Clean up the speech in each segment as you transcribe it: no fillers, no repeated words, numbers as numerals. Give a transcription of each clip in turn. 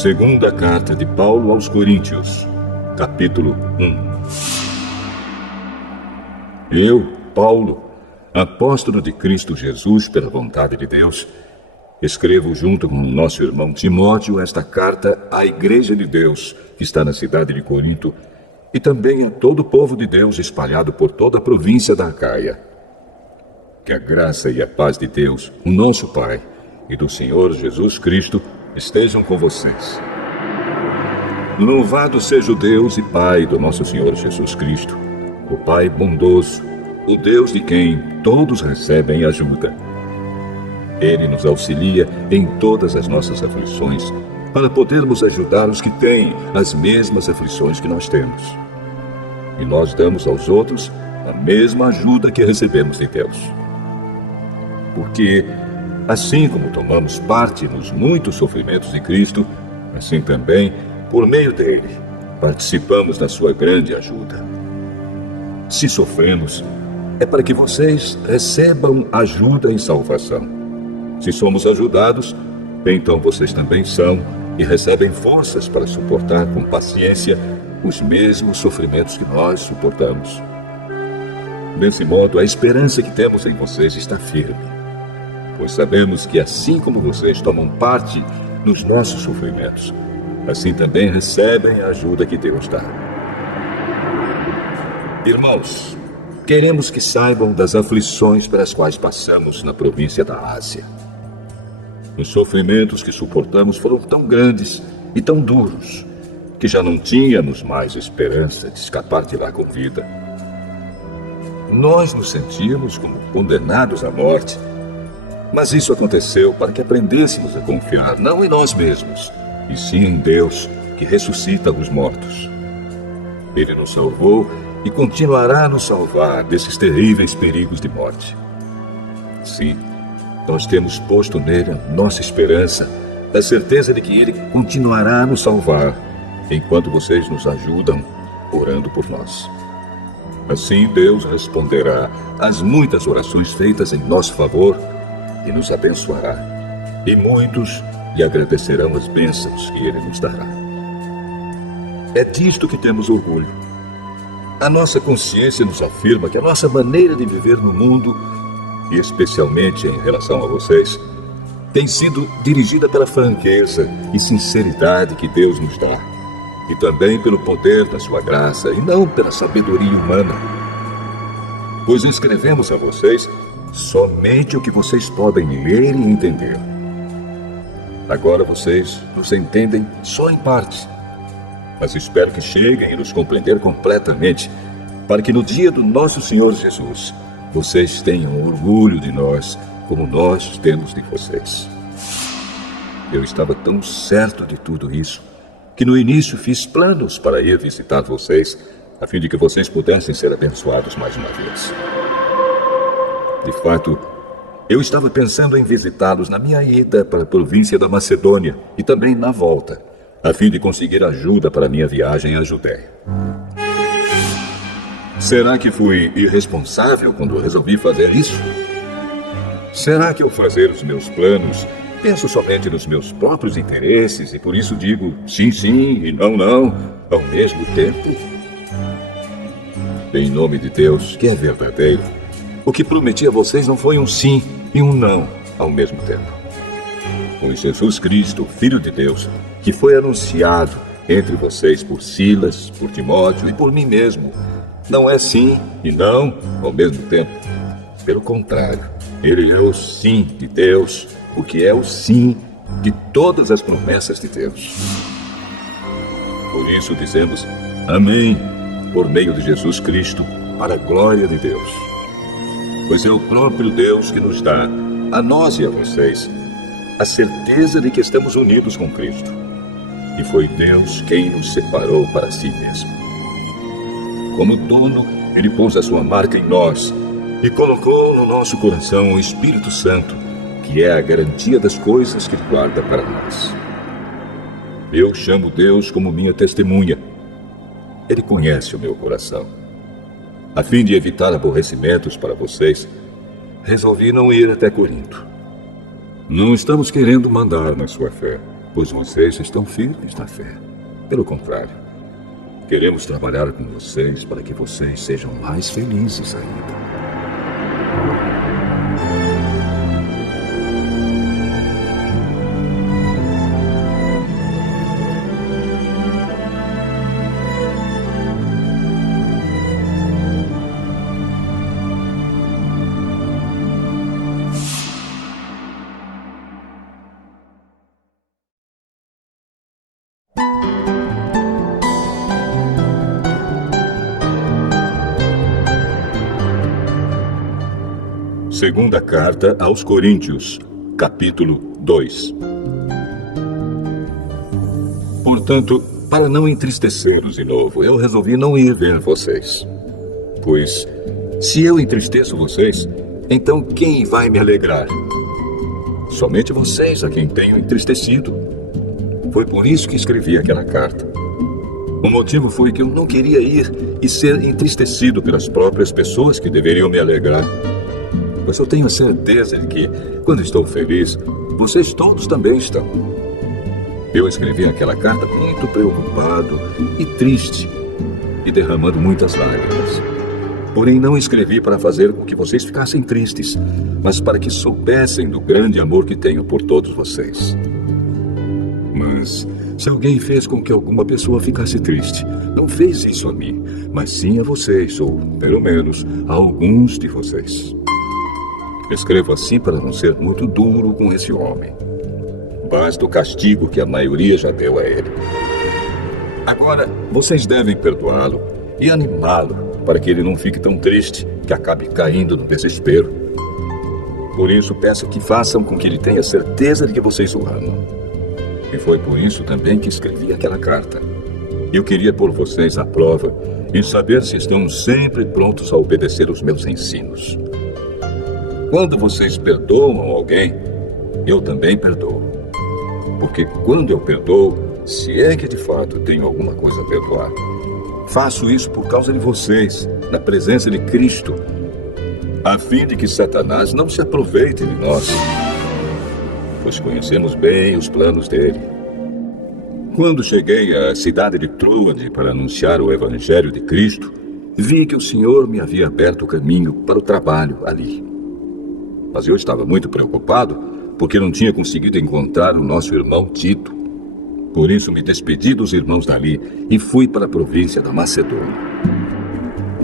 Segunda carta de Paulo aos Coríntios, capítulo 1. Eu, Paulo, apóstolo de Cristo Jesus pela vontade de Deus, escrevo junto com o nosso irmão Timóteo esta carta à Igreja de Deus, que está na cidade de Corinto, e também a todo o povo de Deus espalhado por toda a província da Acaia. Que a graça e a paz de Deus, o nosso Pai, e do Senhor Jesus Cristo estejam com vocês. Louvado seja o Deus e Pai do nosso Senhor Jesus Cristo, o Pai bondoso, o Deus de quem todos recebem ajuda. Ele nos auxilia em todas as nossas aflições, para podermos ajudar os que têm as mesmas aflições que nós temos. E nós damos aos outros a mesma ajuda que recebemos de Deus. Porque, assim como tomamos parte nos muitos sofrimentos de Cristo, assim também, por meio dele, participamos da sua grande ajuda. Se sofremos, é para que vocês recebam ajuda e salvação. Se somos ajudados, então vocês também são e recebem forças para suportar com paciência os mesmos sofrimentos que nós suportamos. Desse modo, a esperança que temos em vocês está firme, pois sabemos que assim como vocês tomam parte nos nossos sofrimentos, assim também recebem a ajuda que Deus dá. Irmãos, queremos que saibam das aflições pelas quais passamos na província da Ásia. Os sofrimentos que suportamos foram tão grandes e tão duros que já não tínhamos mais esperança de escapar de lá com vida. Nós nos sentíamos como condenados à morte, mas isso aconteceu para que aprendêssemos a confiar não em nós mesmos, e sim em Deus, que ressuscita os mortos. Ele nos salvou e continuará a nos salvar desses terríveis perigos de morte. Sim, nós temos posto nele a nossa esperança, da certeza de que ele continuará a nos salvar, enquanto vocês nos ajudam, orando por nós. Assim Deus responderá às muitas orações feitas em nosso favor e nos abençoará, e muitos lhe agradecerão as bênçãos que ele nos dará. É disto que temos orgulho. A nossa consciência nos afirma que a nossa maneira de viver no mundo, e especialmente em relação a vocês, tem sido dirigida pela franqueza e sinceridade que Deus nos dá, e também pelo poder da sua graça, e não pela sabedoria humana. Pois escrevemos a vocês somente o que vocês podem ler e entender. Agora vocês nos entendem só em parte, mas espero que cheguem a nos compreender completamente, para que no dia do nosso Senhor Jesus, vocês tenham orgulho de nós, como nós temos de vocês. Eu estava tão certo de tudo isso, que no início fiz planos para ir visitar vocês, a fim de que vocês pudessem ser abençoados mais uma vez. De fato, eu estava pensando em visitá-los na minha ida para a província da Macedônia e também na volta, a fim de conseguir ajuda para a minha viagem à Judéia. Será que fui irresponsável quando resolvi fazer isso? Será que ao fazer os meus planos, penso somente nos meus próprios interesses e por isso digo sim, sim e não, não, ao mesmo tempo? Em nome de Deus, que é verdadeiro, o que prometi a vocês não foi um sim e um não ao mesmo tempo. Pois Jesus Cristo, Filho de Deus, que foi anunciado entre vocês por Silas, por Timóteo e por mim mesmo, não é sim e não ao mesmo tempo. Pelo contrário, ele é o sim de Deus, o que é o sim de todas as promessas de Deus. Por isso dizemos amém, por meio de Jesus Cristo, para a glória de Deus. Pois é o próprio Deus que nos dá, a nós e a vocês, a certeza de que estamos unidos com Cristo. E foi Deus quem nos separou para si mesmo. Como dono, ele pôs a sua marca em nós e colocou no nosso coração o Espírito Santo, que é a garantia das coisas que ele guarda para nós. Eu chamo Deus como minha testemunha. Ele conhece o meu coração. A fim de evitar aborrecimentos para vocês, resolvi não ir até Corinto. Não estamos querendo mandar na sua fé, pois vocês estão firmes na fé. Pelo contrário, queremos trabalhar com vocês para que vocês sejam mais felizes ainda. Segunda carta aos Coríntios, capítulo 2. Portanto, para não entristecê-los de novo, eu resolvi não ir ver vocês. Pois, se eu entristeço vocês, então quem vai me alegrar? Somente vocês a quem tenho entristecido. Foi por isso que escrevi aquela carta. O motivo foi que eu não queria ir e ser entristecido pelas próprias pessoas que deveriam me alegrar. Mas eu tenho a certeza de que, quando estou feliz, vocês todos também estão. Eu escrevi aquela carta muito preocupado e triste, e derramando muitas lágrimas. Porém, não escrevi para fazer com que vocês ficassem tristes, mas para que soubessem do grande amor que tenho por todos vocês. Mas, se alguém fez com que alguma pessoa ficasse triste, não fez isso a mim, mas sim a vocês, ou, pelo menos, a alguns de vocês. Escrevo assim para não ser muito duro com esse homem. Basta o castigo que a maioria já deu a ele. Agora, vocês devem perdoá-lo e animá-lo para que ele não fique tão triste que acabe caindo no desespero. Por isso, peço que façam com que ele tenha certeza de que vocês o amam. E foi por isso também que escrevi aquela carta. Eu queria pôr vocês à prova e saber se estão sempre prontos a obedecer os meus ensinos. Quando vocês perdoam alguém, eu também perdoo. Porque quando eu perdoo, se é que de fato tenho alguma coisa a perdoar, faço isso por causa de vocês, na presença de Cristo, a fim de que Satanás não se aproveite de nós, pois conhecemos bem os planos dele. Quando cheguei à cidade de Troade para anunciar o Evangelho de Cristo, vi que o Senhor me havia aberto o caminho para o trabalho ali. Mas eu estava muito preocupado porque não tinha conseguido encontrar o nosso irmão Tito. Por isso me despedi dos irmãos dali e fui para a província da Macedônia.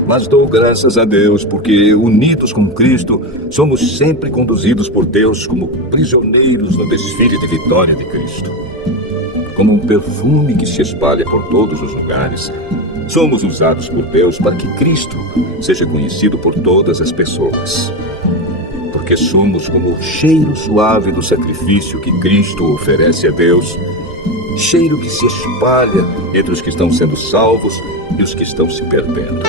Mas dou graças a Deus porque, unidos com Cristo, somos sempre conduzidos por Deus como prisioneiros no desfile de vitória de Cristo. Como um perfume que se espalha por todos os lugares, somos usados por Deus para que Cristo seja conhecido por todas as pessoas. Porque somos como o cheiro suave do sacrifício que Cristo oferece a Deus, cheiro que se espalha entre os que estão sendo salvos e os que estão se perdendo.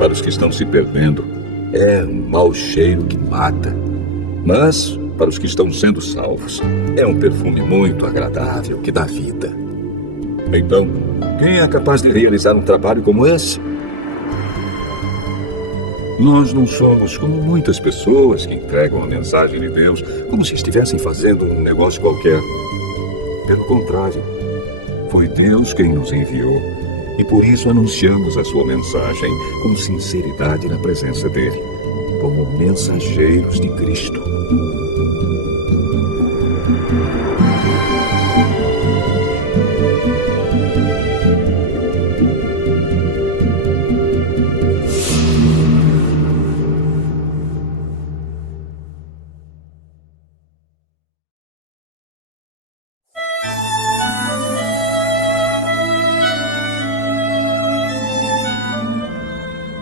Para os que estão se perdendo, é um mau cheiro que mata, mas para os que estão sendo salvos, é um perfume muito agradável que dá vida. Então, quem é capaz de realizar um trabalho como esse? Nós não somos como muitas pessoas que entregam a mensagem de Deus como se estivessem fazendo um negócio qualquer. Pelo contrário, foi Deus quem nos enviou e por isso anunciamos a sua mensagem com sinceridade na presença dele, como mensageiros de Cristo.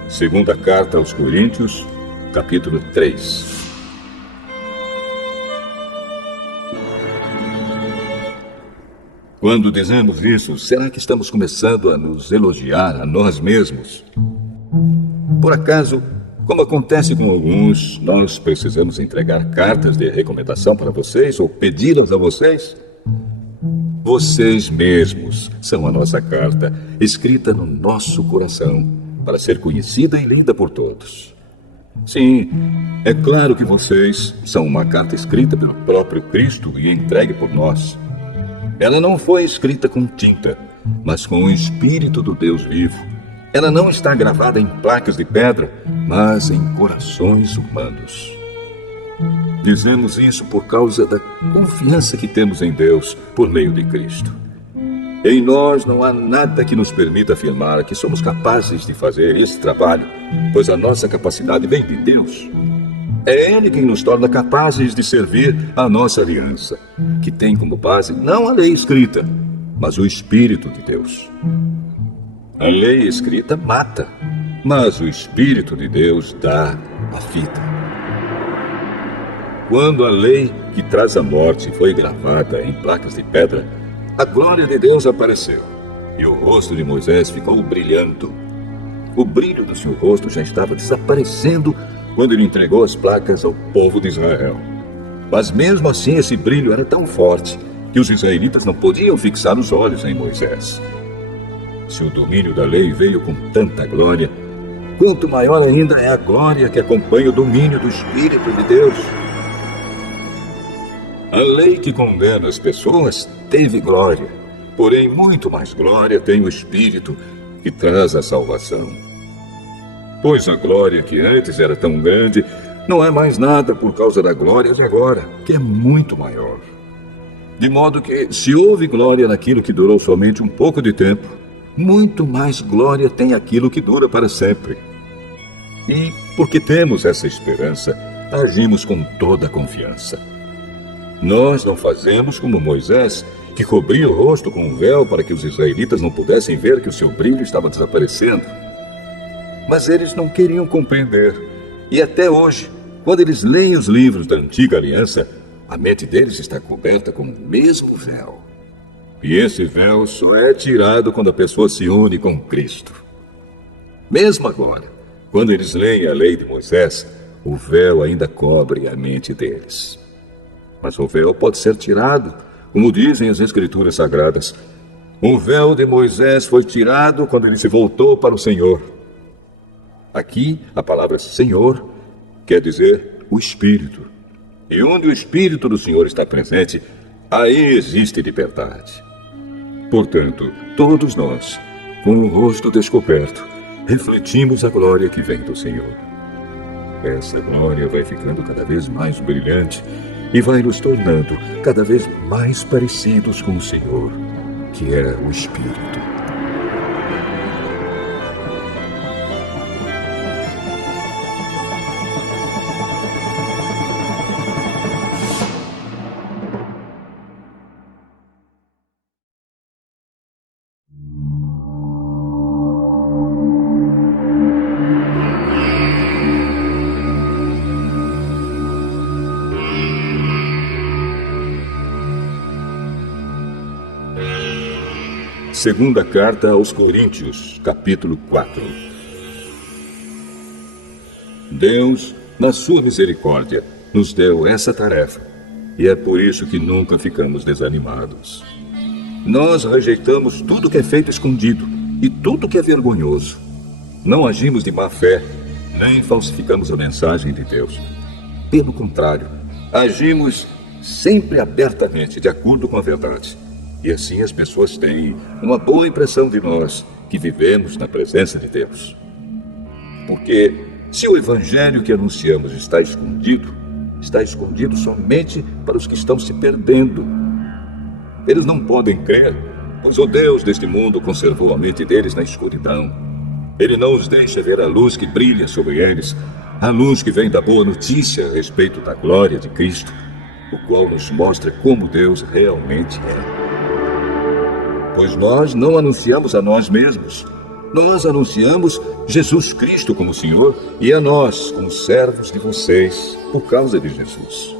Segunda carta aos Coríntios, capítulo 3. Quando dizemos isso, será que estamos começando a nos elogiar a nós mesmos? Por acaso, como acontece com alguns, nós precisamos entregar cartas de recomendação para vocês ou pedi-las a vocês? Vocês mesmos são a nossa carta, escrita no nosso coração, para ser conhecida e lida por todos. Sim, é claro que vocês são uma carta escrita pelo próprio Cristo e entregue por nós. Ela não foi escrita com tinta, mas com o Espírito do Deus vivo. Ela não está gravada em placas de pedra, mas em corações humanos. Dizemos isso por causa da confiança que temos em Deus por meio de Cristo. Em nós não há nada que nos permita afirmar que somos capazes de fazer esse trabalho, pois a nossa capacidade vem de Deus. É Ele quem nos torna capazes de servir a nossa aliança, que tem como base não a lei escrita, mas o Espírito de Deus. A lei escrita mata, mas o Espírito de Deus dá a vida. Quando a lei que traz a morte foi gravada em placas de pedra, a glória de Deus apareceu, e o rosto de Moisés ficou brilhando. O brilho do seu rosto já estava desaparecendo quando ele entregou as placas ao povo de Israel. Mas mesmo assim esse brilho era tão forte que os israelitas não podiam fixar os olhos em Moisés. Se o domínio da lei veio com tanta glória, quanto maior ainda é a glória que acompanha o domínio do Espírito de Deus. A lei que condena as pessoas teve glória, porém muito mais glória tem o Espírito que traz a salvação. Pois a glória que antes era tão grande não é mais nada por causa da glória de agora, que é muito maior. De modo que, se houve glória naquilo que durou somente um pouco de tempo, muito mais glória tem aquilo que dura para sempre. E, porque temos essa esperança, agimos com toda a confiança. Nós não fazemos como Moisés, que cobria o rosto com um véu para que os israelitas não pudessem ver que o seu brilho estava desaparecendo. Mas eles não queriam compreender. E até hoje, quando eles leem os livros da antiga aliança, a mente deles está coberta com o mesmo véu. E esse véu só é tirado quando a pessoa se une com Cristo. Mesmo agora, quando eles leem a lei de Moisés, o véu ainda cobre a mente deles. Mas o véu pode ser tirado, como dizem as Escrituras Sagradas. O véu de Moisés foi tirado quando ele se voltou para o Senhor. Aqui, a palavra Senhor quer dizer o Espírito. E onde o Espírito do Senhor está presente, aí existe liberdade. Portanto, todos nós, com o rosto descoberto, refletimos a glória que vem do Senhor. Essa glória vai ficando cada vez mais brilhante e vai nos tornando cada vez mais parecidos com o Senhor, que é o Espírito. Segunda carta aos Coríntios, capítulo 4. Deus, na sua misericórdia, nos deu essa tarefa, e é por isso que nunca ficamos desanimados. Nós rejeitamos tudo que é feito escondido e tudo que é vergonhoso. Não agimos de má fé, nem falsificamos a mensagem de Deus. Pelo contrário, agimos sempre abertamente, de acordo com a verdade. E assim as pessoas têm uma boa impressão de nós, que vivemos na presença de Deus. Porque se o evangelho que anunciamos está escondido somente para os que estão se perdendo. Eles não podem crer, pois o Deus deste mundo conservou a mente deles na escuridão. Ele não os deixa ver a luz que brilha sobre eles, a luz que vem da boa notícia a respeito da glória de Cristo, o qual nos mostra como Deus realmente é. Pois nós não anunciamos a nós mesmos. Nós anunciamos Jesus Cristo como Senhor e a nós como servos de vocês por causa de Jesus.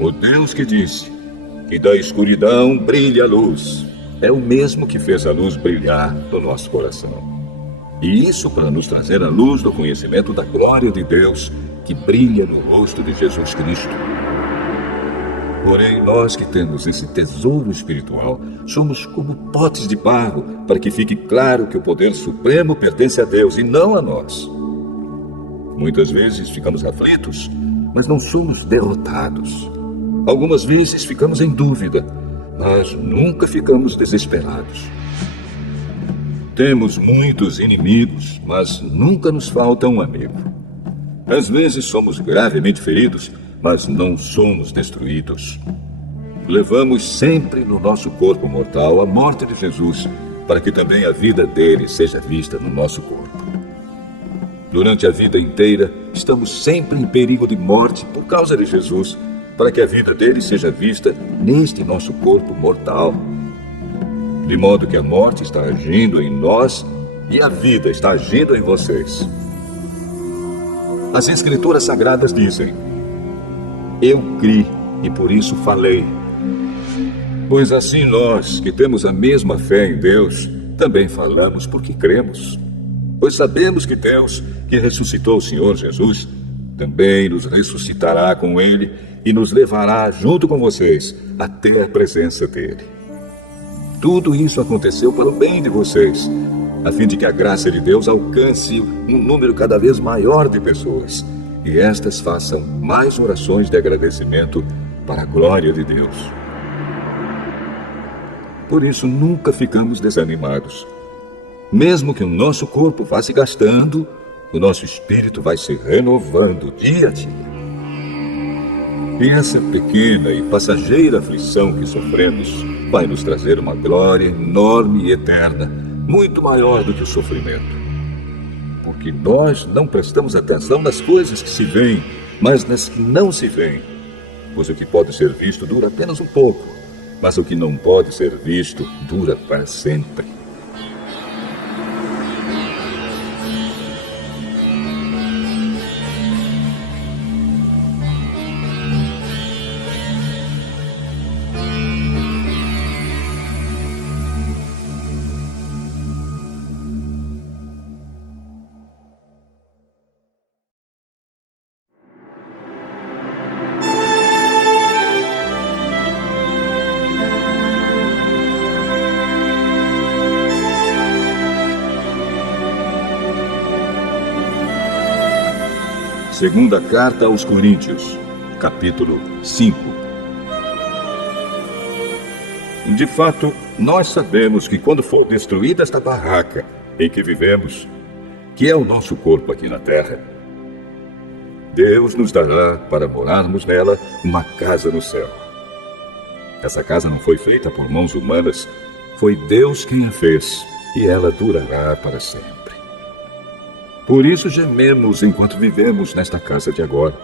O Deus que disse que da escuridão brilha a luz é o mesmo que fez a luz brilhar no nosso coração. E isso para nos trazer a luz do conhecimento da glória de Deus que brilha no rosto de Jesus Cristo. Porém, nós que temos esse tesouro espiritual, somos como potes de barro, para que fique claro que o poder supremo pertence a Deus e não a nós. Muitas vezes ficamos aflitos, mas não somos derrotados. Algumas vezes ficamos em dúvida, mas nunca ficamos desesperados. Temos muitos inimigos, mas nunca nos falta um amigo. Às vezes somos gravemente feridos, mas não somos destruídos. Levamos sempre no nosso corpo mortal a morte de Jesus, para que também a vida dele seja vista no nosso corpo. Durante a vida inteira, estamos sempre em perigo de morte por causa de Jesus, para que a vida dele seja vista neste nosso corpo mortal. De modo que a morte está agindo em nós e a vida está agindo em vocês. As Escrituras Sagradas dizem: eu criei e por isso falei. Pois assim nós, que temos a mesma fé em Deus, também falamos porque cremos. Pois sabemos que Deus, que ressuscitou o Senhor Jesus, também nos ressuscitará com Ele e nos levará junto com vocês até a presença dEle. Tudo isso aconteceu para o bem de vocês, a fim de que a graça de Deus alcance um número cada vez maior de pessoas, e estas façam mais orações de agradecimento para a glória de Deus. Por isso nunca ficamos desanimados. Mesmo que o nosso corpo vá se gastando, o nosso espírito vai se renovando dia a dia. E essa pequena e passageira aflição que sofremos vai nos trazer uma glória enorme e eterna, muito maior do que o sofrimento. Porque nós não prestamos atenção nas coisas que se veem, mas nas que não se veem. Pois o que pode ser visto dura apenas um pouco, mas o que não pode ser visto dura para sempre. Segunda Carta aos Coríntios, capítulo 5. De fato, nós sabemos que quando for destruída esta barraca em que vivemos, que é o nosso corpo aqui na terra, Deus nos dará para morarmos nela uma casa no céu. Essa casa não foi feita por mãos humanas, foi Deus quem a fez, e ela durará para sempre. Por isso gememos enquanto vivemos nesta casa de agora,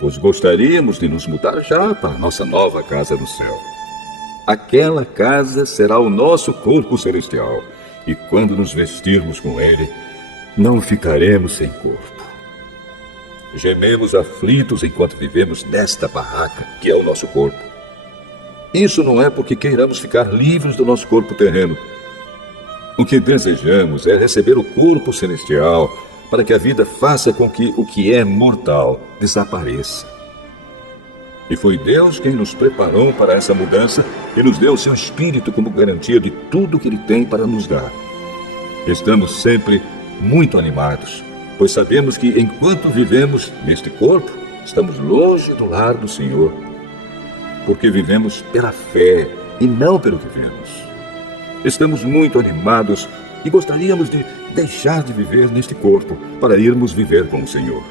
pois gostaríamos de nos mudar já para a nossa nova casa no céu. Aquela casa será o nosso corpo celestial, e quando nos vestirmos com ele, não ficaremos sem corpo. Gememos aflitos enquanto vivemos nesta barraca, que é o nosso corpo. Isso não é porque queiramos ficar livres do nosso corpo terreno. O que desejamos é receber o corpo celestial, para que a vida faça com que o que é mortal desapareça. E foi Deus quem nos preparou para essa mudança e nos deu o seu Espírito como garantia de tudo que Ele tem para nos dar. Estamos sempre muito animados, pois sabemos que enquanto vivemos neste corpo, estamos longe do lar do Senhor, porque vivemos pela fé e não pelo que vemos. Estamos muito animados e gostaríamos de deixar de viver neste corpo para irmos viver com o Senhor.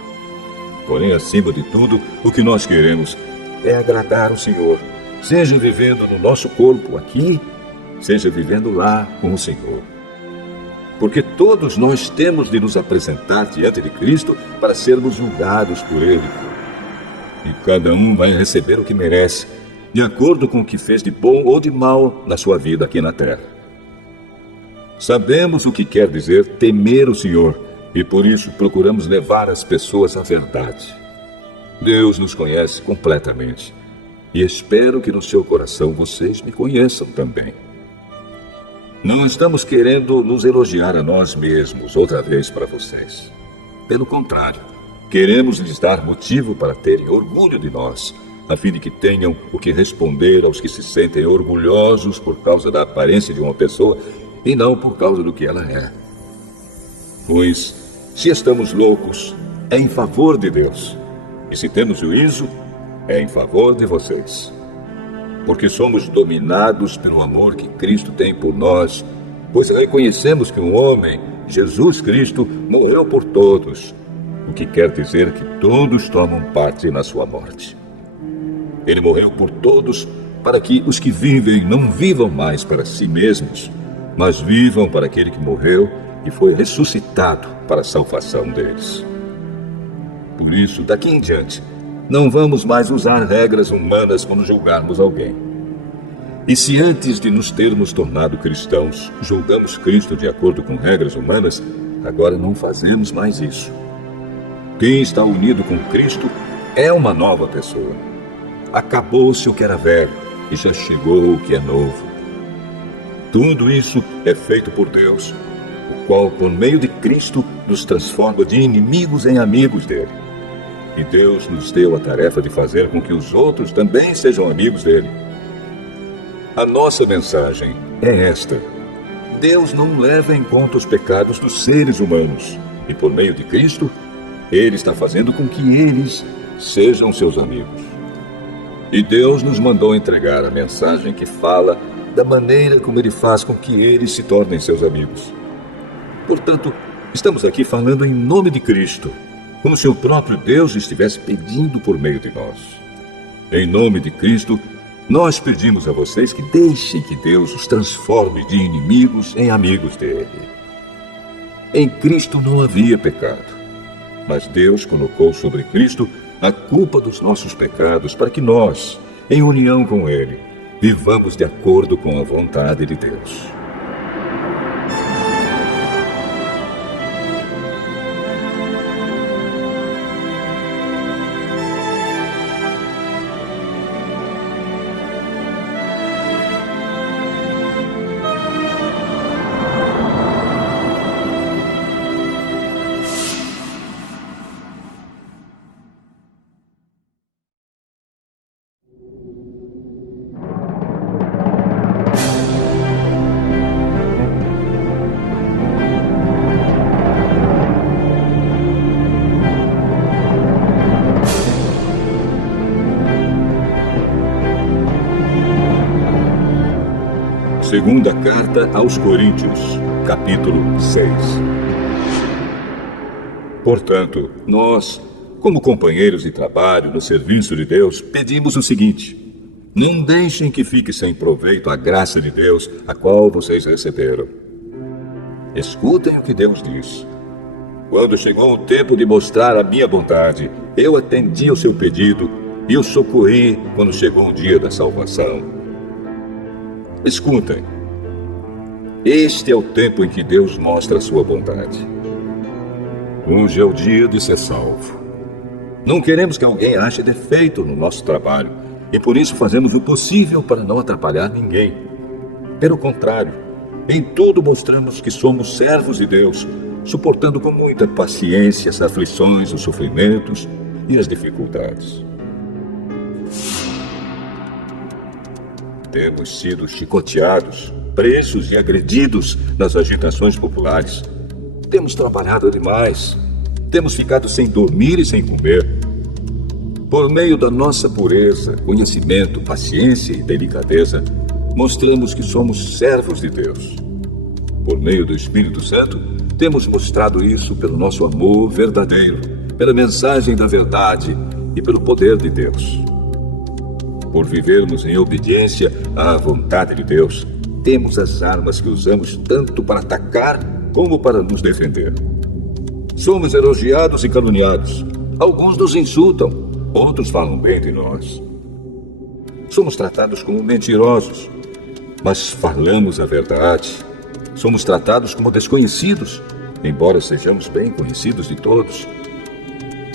Porém, acima de tudo, o que nós queremos é agradar o Senhor, seja vivendo no nosso corpo aqui, seja vivendo lá com o Senhor. Porque todos nós temos de nos apresentar diante de Cristo para sermos julgados por Ele. E cada um vai receber o que merece, de acordo com o que fez de bom ou de mal na sua vida aqui na terra. Sabemos o que quer dizer temer o Senhor e por isso procuramos levar as pessoas à verdade. Deus nos conhece completamente e espero que no seu coração vocês me conheçam também. Não estamos querendo nos elogiar a nós mesmos outra vez para vocês. Pelo contrário, queremos lhes dar motivo para terem orgulho de nós, a fim de que tenham o que responder aos que se sentem orgulhosos por causa da aparência de uma pessoa e não por causa do que ela é. Pois, se estamos loucos, é em favor de Deus. E se temos juízo, é em favor de vocês. Porque somos dominados pelo amor que Cristo tem por nós, pois reconhecemos que um homem, Jesus Cristo, morreu por todos, o que quer dizer que todos tomam parte na sua morte. Ele morreu por todos para que os que vivem não vivam mais para si mesmos, mas vivam para aquele que morreu e foi ressuscitado para a salvação deles. Por isso, daqui em diante, não vamos mais usar regras humanas quando julgarmos alguém. E se antes de nos termos tornado cristãos, julgamos Cristo de acordo com regras humanas, agora não fazemos mais isso. Quem está unido com Cristo é uma nova pessoa. Acabou-se o que era velho e já chegou o que é novo. Tudo isso é feito por Deus, o qual, por meio de Cristo, nos transforma de inimigos em amigos dele. E Deus nos deu a tarefa de fazer com que os outros também sejam amigos dele. A nossa mensagem é esta: Deus não leva em conta os pecados dos seres humanos, e por meio de Cristo, Ele está fazendo com que eles sejam seus amigos. E Deus nos mandou entregar a mensagem que fala da maneira como Ele faz com que eles se tornem seus amigos. Portanto, estamos aqui falando em nome de Cristo, como se o próprio Deus estivesse pedindo por meio de nós. Em nome de Cristo, nós pedimos a vocês que deixem que Deus os transforme de inimigos em amigos dele. Em Cristo não havia pecado, mas Deus colocou sobre Cristo a culpa dos nossos pecados para que nós, em união com Ele, vivamos de acordo com a vontade de Deus. Segunda Carta aos Coríntios, capítulo 6. Portanto, nós, como companheiros de trabalho no serviço de Deus, pedimos o seguinte: não deixem que fique sem proveito a graça de Deus, a qual vocês receberam. Escutem o que Deus diz. Quando chegou o tempo de mostrar a minha bondade, eu atendi ao seu pedido e o socorri quando chegou o dia da salvação. Escutem. Este é o tempo em que Deus mostra a sua bondade. Hoje é o dia de ser salvo. Não queremos que alguém ache defeito no nosso trabalho e por isso fazemos o possível para não atrapalhar ninguém. Pelo contrário, em tudo mostramos que somos servos de Deus, suportando com muita paciência as aflições, os sofrimentos e as dificuldades. Temos sido chicoteados, presos e agredidos nas agitações populares. Temos trabalhado demais. Temos ficado sem dormir e sem comer. Por meio da nossa pureza, conhecimento, paciência e delicadeza, mostramos que somos servos de Deus. Por meio do Espírito Santo, temos mostrado isso pelo nosso amor verdadeiro, pela mensagem da verdade e pelo poder de Deus. Por vivermos em obediência à vontade de Deus, temos as armas que usamos tanto para atacar como para nos defender. Somos elogiados e caluniados. Alguns nos insultam, outros falam bem de nós. Somos tratados como mentirosos, mas falamos a verdade. Somos tratados como desconhecidos, embora sejamos bem conhecidos de todos.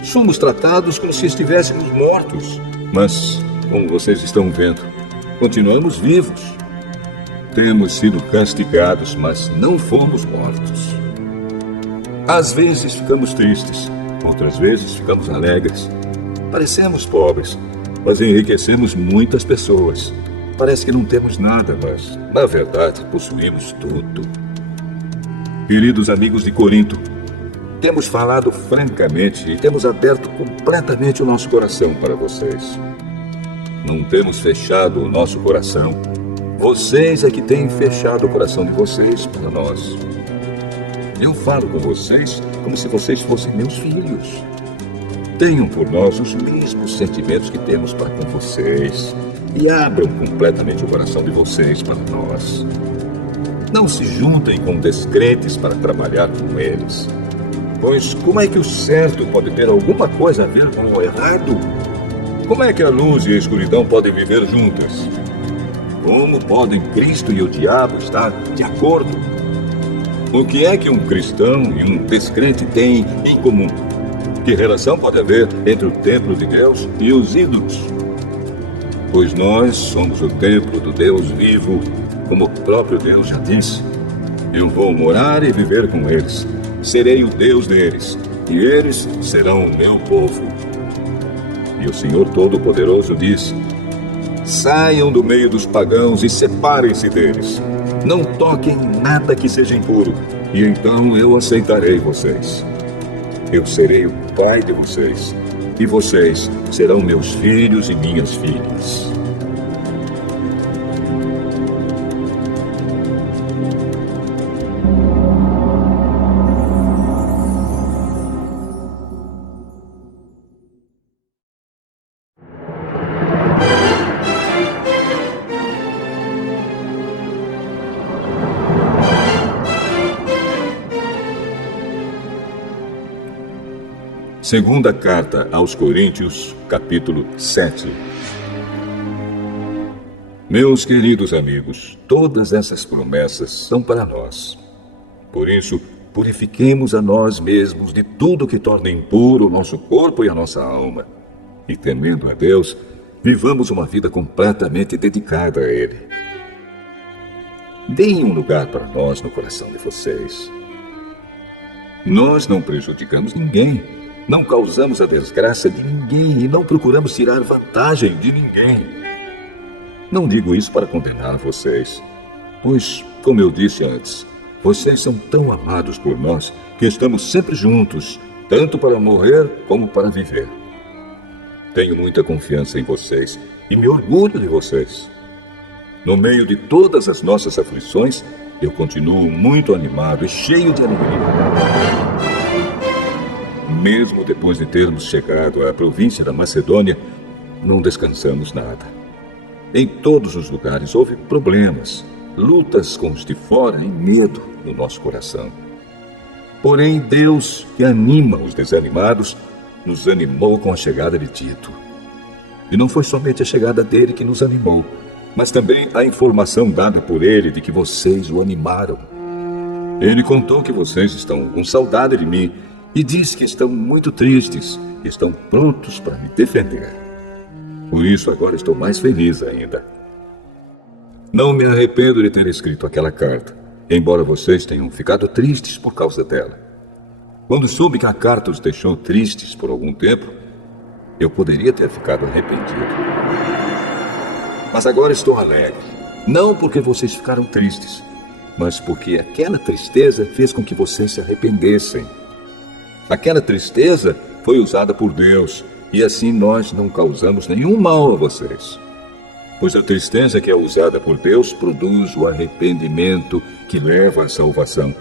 Somos tratados como se estivéssemos mortos, mas, como vocês estão vendo, continuamos vivos. Temos sido castigados, mas não fomos mortos. Às vezes ficamos tristes, outras vezes ficamos alegres. Parecemos pobres, mas enriquecemos muitas pessoas. Parece que não temos nada, mas, na verdade, possuímos tudo. Queridos amigos de Corinto, temos falado francamente e temos aberto completamente o nosso coração para vocês. Não temos fechado o nosso coração. Vocês é que têm fechado o coração de vocês para nós. Eu falo com vocês como se vocês fossem meus filhos. Tenham por nós os mesmos sentimentos que temos para com vocês e abram completamente o coração de vocês para nós. Não se juntem com descrentes para trabalhar com eles. Pois como é que o certo pode ter alguma coisa a ver com o errado? Como é que a luz e a escuridão podem viver juntas? Como podem Cristo e o diabo estar de acordo? O que é que um cristão e um descrente têm em comum? Que relação pode haver entre o templo de Deus e os ídolos? Pois nós somos o templo do Deus vivo, como o próprio Deus já disse. Eu vou morar e viver com eles. Serei o Deus deles, e eles serão o meu povo. E o Senhor Todo-Poderoso diz: saiam do meio dos pagãos e separem-se deles. Não toquem nada que seja impuro, e então eu aceitarei vocês. Eu serei o pai de vocês, e vocês serão meus filhos e minhas filhas. Segunda carta aos Coríntios, capítulo 7. Meus queridos amigos, todas essas promessas são para nós. Por isso, purifiquemos a nós mesmos de tudo que torna impuro o nosso corpo e a nossa alma. E temendo a Deus, vivamos uma vida completamente dedicada a Ele. Deem um lugar para nós no coração de vocês. Nós não prejudicamos ninguém. Não causamos a desgraça de ninguém e não procuramos tirar vantagem de ninguém. Não digo isso para condenar vocês, pois, como eu disse antes, vocês são tão amados por nós que estamos sempre juntos, tanto para morrer como para viver. Tenho muita confiança em vocês e me orgulho de vocês. No meio de todas as nossas aflições, eu continuo muito animado e cheio de alegria. Mesmo depois de termos chegado à província da Macedônia, não descansamos nada. Em todos os lugares houve problemas, lutas com os de fora e medo no nosso coração. Porém, Deus, que anima os desanimados, nos animou com a chegada de Tito. E não foi somente a chegada dele que nos animou, mas também a informação dada por ele de que vocês o animaram. Ele contou que vocês estão com saudade de mim e diz que estão muito tristes e estão prontos para me defender. Por isso agora estou mais feliz ainda. Não me arrependo de ter escrito aquela carta, embora vocês tenham ficado tristes por causa dela. Quando soube que a carta os deixou tristes por algum tempo, eu poderia ter ficado arrependido. Mas agora estou alegre, não porque vocês ficaram tristes, mas porque aquela tristeza fez com que vocês se arrependessem. Aquela tristeza foi usada por Deus, e assim nós não causamos nenhum mal a vocês. Pois a tristeza que é usada por Deus produz o arrependimento que leva à salvação.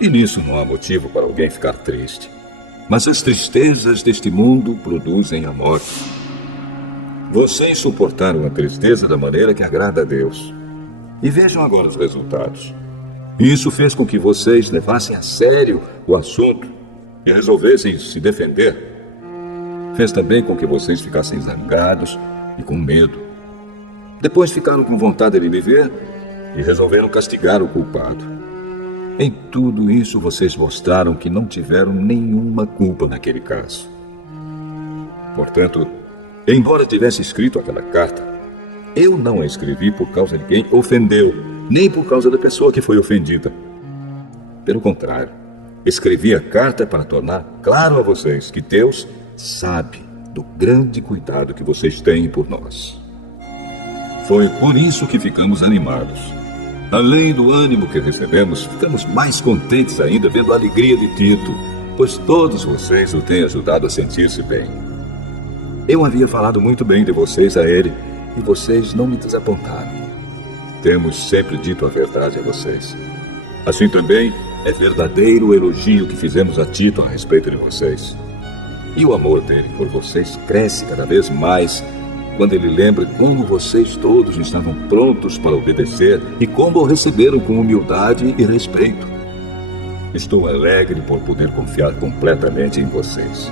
E nisso não há motivo para alguém ficar triste. Mas as tristezas deste mundo produzem a morte. Vocês suportaram a tristeza da maneira que agrada a Deus. E vejam agora os resultados. Isso fez com que vocês levassem a sério o assunto e resolvessem se defender. Fez também com que vocês ficassem zangados e com medo. Depois ficaram com vontade de viver e resolveram castigar o culpado. Em tudo isso vocês mostraram que não tiveram nenhuma culpa naquele caso. Portanto, embora tivesse escrito aquela carta, eu não a escrevi por causa de quem ofendeu, nem por causa da pessoa que foi ofendida. Pelo contrário, escrevi a carta para tornar claro a vocês que Deus sabe do grande cuidado que vocês têm por nós. Foi por isso que ficamos animados. Além do ânimo que recebemos, ficamos mais contentes ainda vendo a alegria de Tito, pois todos vocês o têm ajudado a sentir-se bem. Eu havia falado muito bem de vocês a ele e vocês não me desapontaram. Temos sempre dito a verdade a vocês. Assim também é verdadeiro o elogio que fizemos a Tito a respeito de vocês. E o amor dele por vocês cresce cada vez mais quando ele lembra como vocês todos estavam prontos para obedecer e como o receberam com humildade e respeito. Estou alegre por poder confiar completamente em vocês.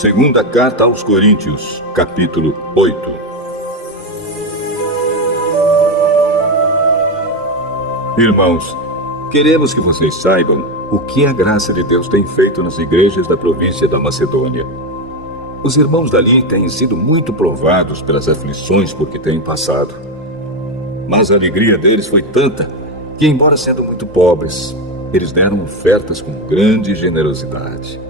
Segunda Carta aos Coríntios, capítulo 8. Irmãos, queremos que vocês saibam o que a graça de Deus tem feito nas igrejas da província da Macedônia. Os irmãos dali têm sido muito provados pelas aflições por que têm passado. Mas a alegria deles foi tanta que, embora sendo muito pobres, eles deram ofertas com grande generosidade.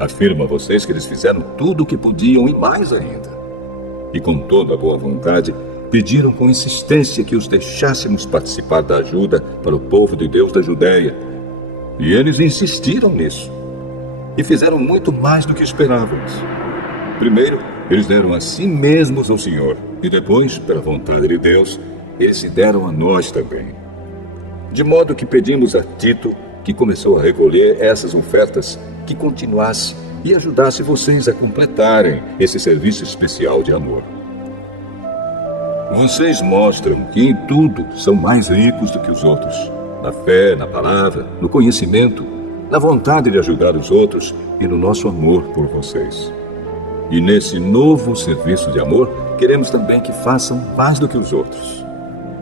Afirmo a vocês que eles fizeram tudo o que podiam e mais ainda. E com toda a boa vontade, pediram com insistência que os deixássemos participar da ajuda para o povo de Deus da Judéia. E eles insistiram nisso. E fizeram muito mais do que esperávamos. Primeiro, eles deram a si mesmos ao Senhor. E depois, pela vontade de Deus, eles se deram a nós também. De modo que pedimos a Tito, que começou a recolher essas ofertas, que continuasse e ajudasse vocês a completarem esse serviço especial de amor. Vocês mostram que em tudo são mais ricos do que os outros. Na fé, na palavra, no conhecimento, na vontade de ajudar os outros e no nosso amor por vocês. E nesse novo serviço de amor, queremos também que façam mais do que os outros.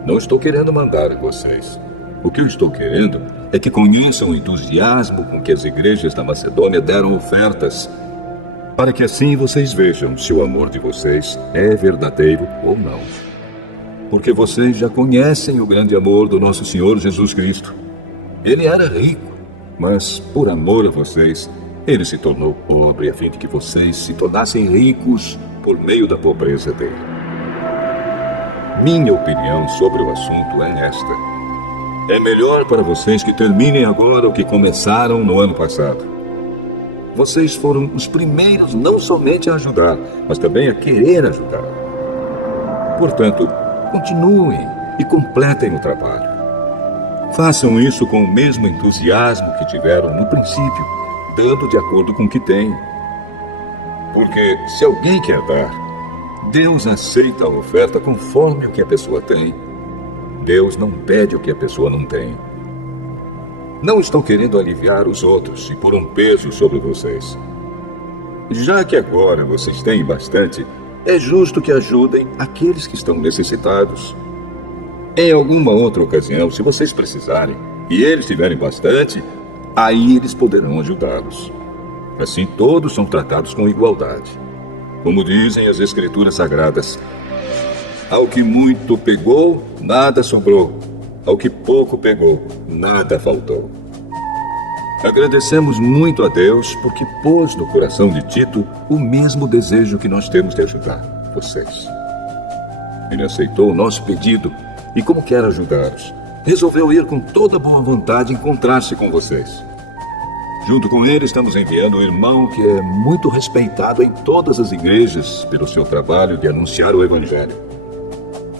Não estou querendo mandar em vocês. O que eu estou querendo é que conheçam o entusiasmo com que as igrejas da Macedônia deram ofertas, para que assim vocês vejam se o amor de vocês é verdadeiro ou não. Porque vocês já conhecem o grande amor do nosso Senhor Jesus Cristo. Ele era rico, mas por amor a vocês, ele se tornou pobre a fim de que vocês se tornassem ricos por meio da pobreza dele. Minha opinião sobre o assunto é esta. É melhor para vocês que terminem agora o que começaram no ano passado. Vocês foram os primeiros não somente a ajudar, mas também a querer ajudar. Portanto, continuem e completem o trabalho. Façam isso com o mesmo entusiasmo que tiveram no princípio, dando de acordo com o que têm. Porque se alguém quer dar, Deus aceita a oferta conforme o que a pessoa tem. Deus não pede o que a pessoa não tem. Não estou querendo aliviar os outros e pôr um peso sobre vocês. Já que agora vocês têm bastante, é justo que ajudem aqueles que estão necessitados. Em alguma outra ocasião, se vocês precisarem, e eles tiverem bastante, aí eles poderão ajudá-los. Assim todos são tratados com igualdade. Como dizem as Escrituras Sagradas, ao que muito pegou, nada sobrou. Ao que pouco pegou, nada faltou. Agradecemos muito a Deus porque pôs no coração de Tito o mesmo desejo que nós temos de ajudar vocês. Ele aceitou o nosso pedido e, como quer ajudar-os, resolveu ir com toda boa vontade encontrar-se com vocês. Junto com ele, estamos enviando um irmão que é muito respeitado em todas as igrejas pelo seu trabalho de anunciar o Evangelho.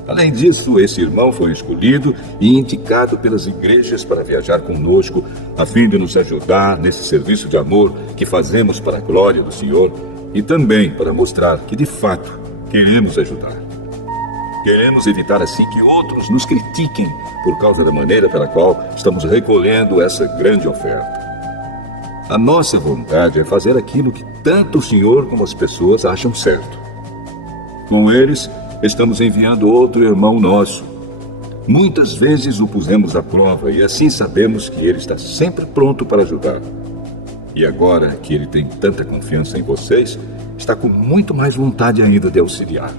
Além disso, esse irmão foi escolhido e indicado pelas igrejas para viajar conosco, a fim de nos ajudar nesse serviço de amor que fazemos para a glória do Senhor e também para mostrar que, de fato, queremos ajudar. Queremos evitar assim que outros nos critiquem por causa da maneira pela qual estamos recolhendo essa grande oferta. A nossa vontade é fazer aquilo que tanto o Senhor como as pessoas acham certo. Com eles, estamos enviando outro irmão nosso. Muitas vezes o pusemos à prova e assim sabemos que ele está sempre pronto para ajudar. E agora que ele tem tanta confiança em vocês, está com muito mais vontade ainda de auxiliar.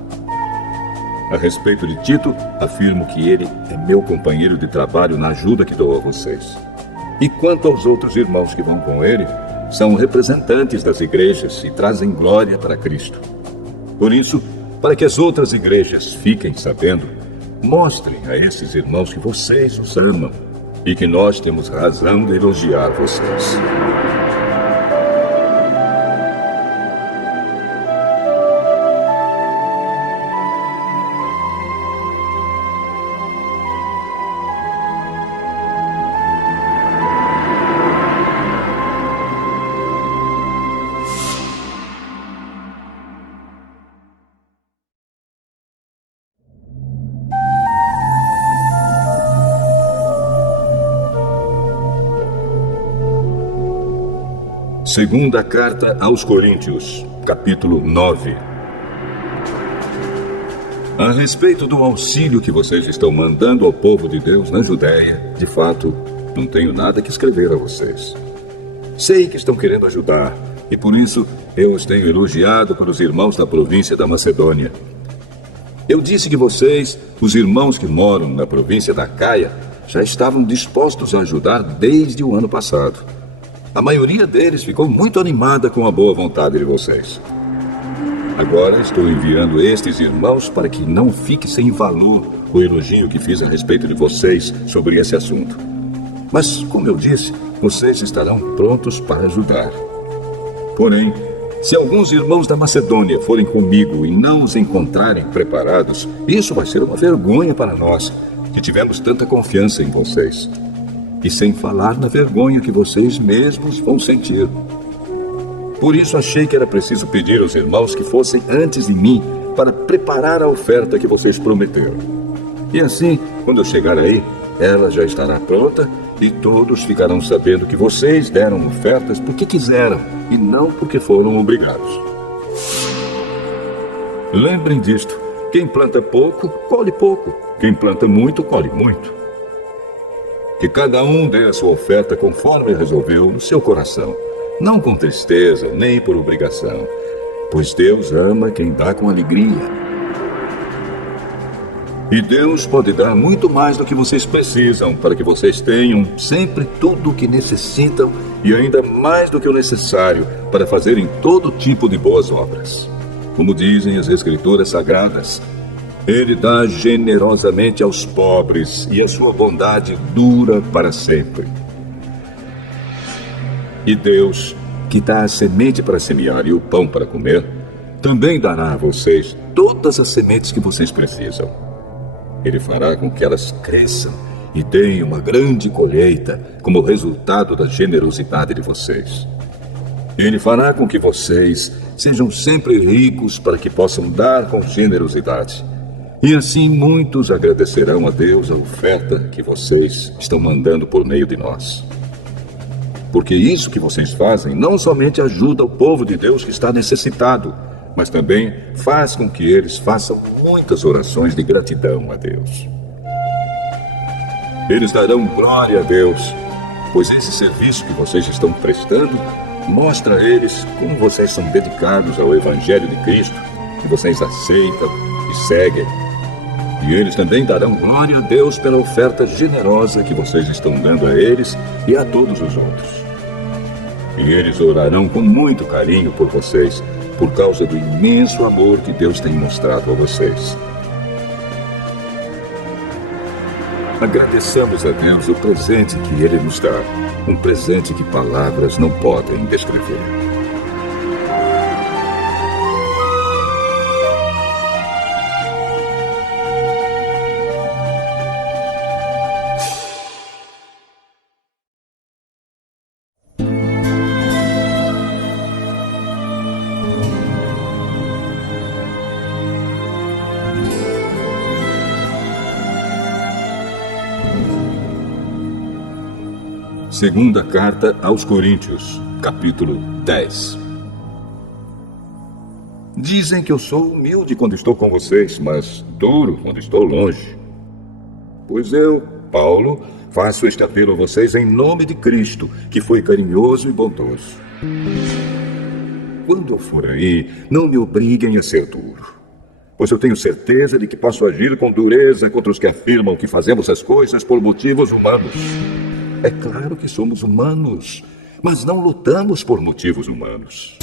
A respeito de Tito, afirmo que ele é meu companheiro de trabalho na ajuda que dou a vocês. E quanto aos outros irmãos que vão com ele, são representantes das igrejas e trazem glória para Cristo. Por isso, para que as outras igrejas fiquem sabendo, mostrem a esses irmãos que vocês os amam e que nós temos razão de elogiar vocês. Segunda Carta aos Coríntios, capítulo 9. A respeito do auxílio que vocês estão mandando ao povo de Deus na Judéia, de fato, não tenho nada que escrever a vocês. Sei que estão querendo ajudar, e por isso eu os tenho elogiado pelos irmãos da província da Macedônia. Eu disse que vocês, os irmãos que moram na província da Caia, já estavam dispostos a ajudar desde o ano passado. A maioria deles ficou muito animada com a boa vontade de vocês. Agora estou enviando estes irmãos para que não fique sem valor o elogio que fiz a respeito de vocês sobre esse assunto. Mas, como eu disse, vocês estarão prontos para ajudar. Porém, se alguns irmãos da Macedônia forem comigo e não os encontrarem preparados, isso vai ser uma vergonha para nós, que tivemos tanta confiança em vocês. E sem falar na vergonha que vocês mesmos vão sentir. Por isso achei que era preciso pedir aos irmãos que fossem antes de mim para preparar a oferta que vocês prometeram. E assim, quando eu chegar aí, ela já estará pronta e todos ficarão sabendo que vocês deram ofertas porque quiseram e não porque foram obrigados. Lembrem disto: quem planta pouco, colhe pouco. Quem planta muito, colhe muito. Que cada um dê a sua oferta conforme resolveu no seu coração, não com tristeza nem por obrigação, pois Deus ama quem dá com alegria. E Deus pode dar muito mais do que vocês precisam para que vocês tenham sempre tudo o que necessitam e ainda mais do que o necessário para fazerem todo tipo de boas obras. Como dizem as Escrituras Sagradas, Ele dá generosamente aos pobres e a sua bondade dura para sempre. E Deus, que dá a semente para semear e o pão para comer, também dará a vocês todas as sementes que vocês precisam. Ele fará com que elas cresçam e deem uma grande colheita como resultado da generosidade de vocês. Ele fará com que vocês sejam sempre ricos para que possam dar com generosidade. E assim muitos agradecerão a Deus a oferta que vocês estão mandando por meio de nós. Porque isso que vocês fazem não somente ajuda o povo de Deus que está necessitado, mas também faz com que eles façam muitas orações de gratidão a Deus. Eles darão glória a Deus, pois esse serviço que vocês estão prestando mostra a eles como vocês são dedicados ao Evangelho de Cristo, que vocês aceitam e seguem. E eles também darão glória a Deus pela oferta generosa que vocês estão dando a eles e a todos os outros. E eles orarão com muito carinho por vocês, por causa do imenso amor que Deus tem mostrado a vocês. Agradeçamos a Deus o presente que Ele nos dá, um presente que palavras não podem descrever. Segunda Carta aos Coríntios, capítulo 10. Dizem que eu sou humilde quando estou com vocês, mas duro quando estou longe. Pois eu, Paulo, faço este apelo a vocês em nome de Cristo, que foi carinhoso e bondoso. Quando eu for aí, não me obriguem a ser duro. pois eu tenho certeza de que posso agir com dureza contra os que afirmam que fazemos as coisas por motivos humanos. É claro que somos humanos, mas não lutamos por motivos humanos.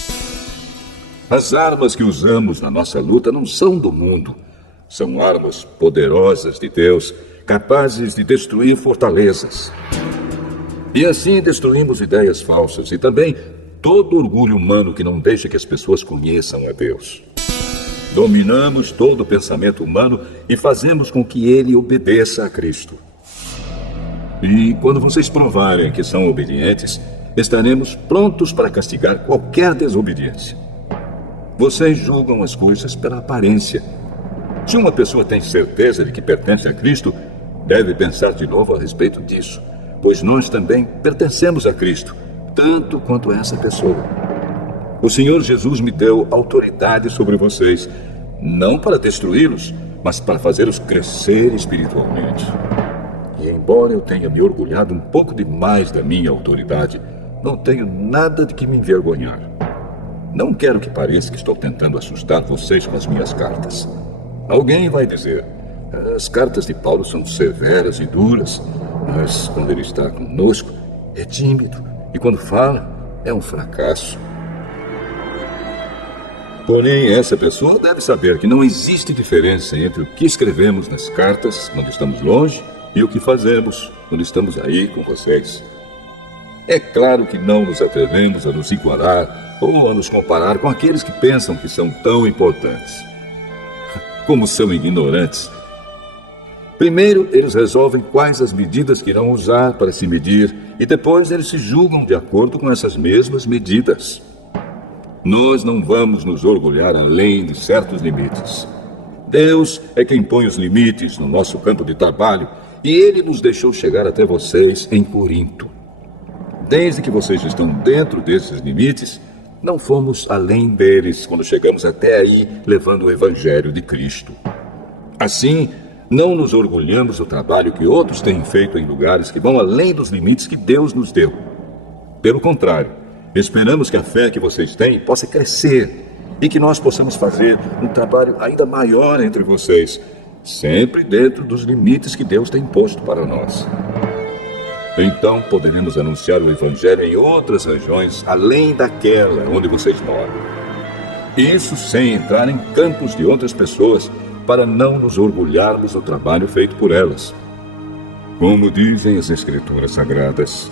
As armas que usamos na nossa luta não são do mundo. São armas poderosas de Deus, capazes de destruir fortalezas. E assim destruímos ideias falsas e também todo orgulho humano que não deixa que as pessoas conheçam a Deus. Dominamos todo o pensamento humano e fazemos com que ele obedeça a Cristo. E quando vocês provarem que são obedientes, estaremos prontos para castigar qualquer desobediência. Vocês julgam as coisas pela aparência. Se uma pessoa tem certeza de que pertence a Cristo, deve pensar de novo a respeito disso, pois nós também pertencemos a Cristo, tanto quanto essa pessoa. O Senhor Jesus me deu autoridade sobre vocês, não para destruí-los, mas para fazê-los crescer espiritualmente. E embora eu tenha me orgulhado um pouco demais da minha autoridade, não tenho nada de que me envergonhar. Não quero que pareça que estou tentando assustar vocês com as minhas cartas. Alguém vai dizer, as cartas de Paulo são severas e duras, mas quando ele está conosco, é tímido, e quando fala, é um fracasso. Porém, essa pessoa deve saber que não existe diferença entre o que escrevemos nas cartas, quando estamos longe, e o que fazemos, quando estamos aí com vocês. É claro que não nos atrevemos a nos igualar ou a nos comparar com aqueles que pensam que são tão importantes. Como são ignorantes. Primeiro, eles resolvem quais as medidas que irão usar para se medir e depois eles se julgam de acordo com essas mesmas medidas. Nós não vamos nos orgulhar além de certos limites. Deus é quem põe os limites no nosso campo de trabalho e Ele nos deixou chegar até vocês em Corinto. Desde que vocês estão dentro desses limites, não fomos além deles quando chegamos até aí levando o Evangelho de Cristo. Assim, não nos orgulhamos do trabalho que outros têm feito em lugares que vão além dos limites que Deus nos deu. Pelo contrário, esperamos que a fé que vocês têm possa crescer e que nós possamos fazer um trabalho ainda maior entre vocês, sempre dentro dos limites que Deus tem posto para nós. Então poderemos anunciar o Evangelho em outras regiões além daquela onde vocês moram. Isso sem entrar em campos de outras pessoas para não nos orgulharmos do trabalho feito por elas. Como dizem as Escrituras Sagradas,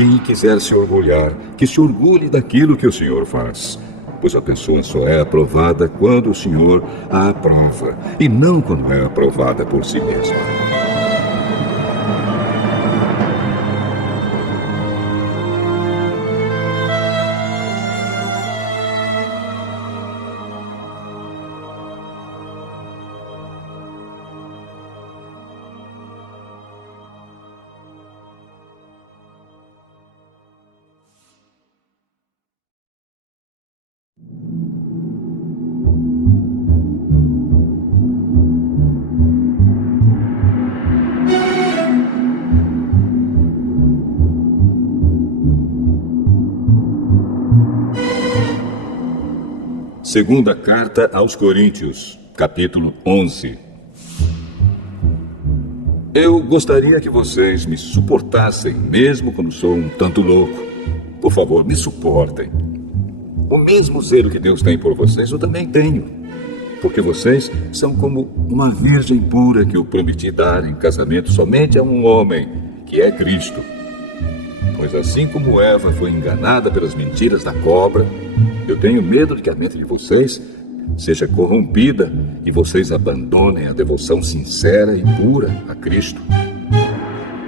quem quiser se orgulhar, que se orgulhe daquilo que o Senhor faz, pois a pessoa só é aprovada quando o Senhor a aprova, e não quando é aprovada por si mesma. Segunda Carta aos Coríntios, capítulo 11. Eu gostaria que vocês me suportassem, mesmo quando sou um tanto louco. Por favor, me suportem. O mesmo zelo que Deus tem por vocês, eu também tenho. Porque vocês são como uma virgem pura que eu prometi dar em casamento somente a um homem, que é Cristo. Pois assim como Eva foi enganada pelas mentiras da cobra, eu tenho medo de que a mente de vocês seja corrompida e vocês abandonem a devoção sincera e pura a Cristo.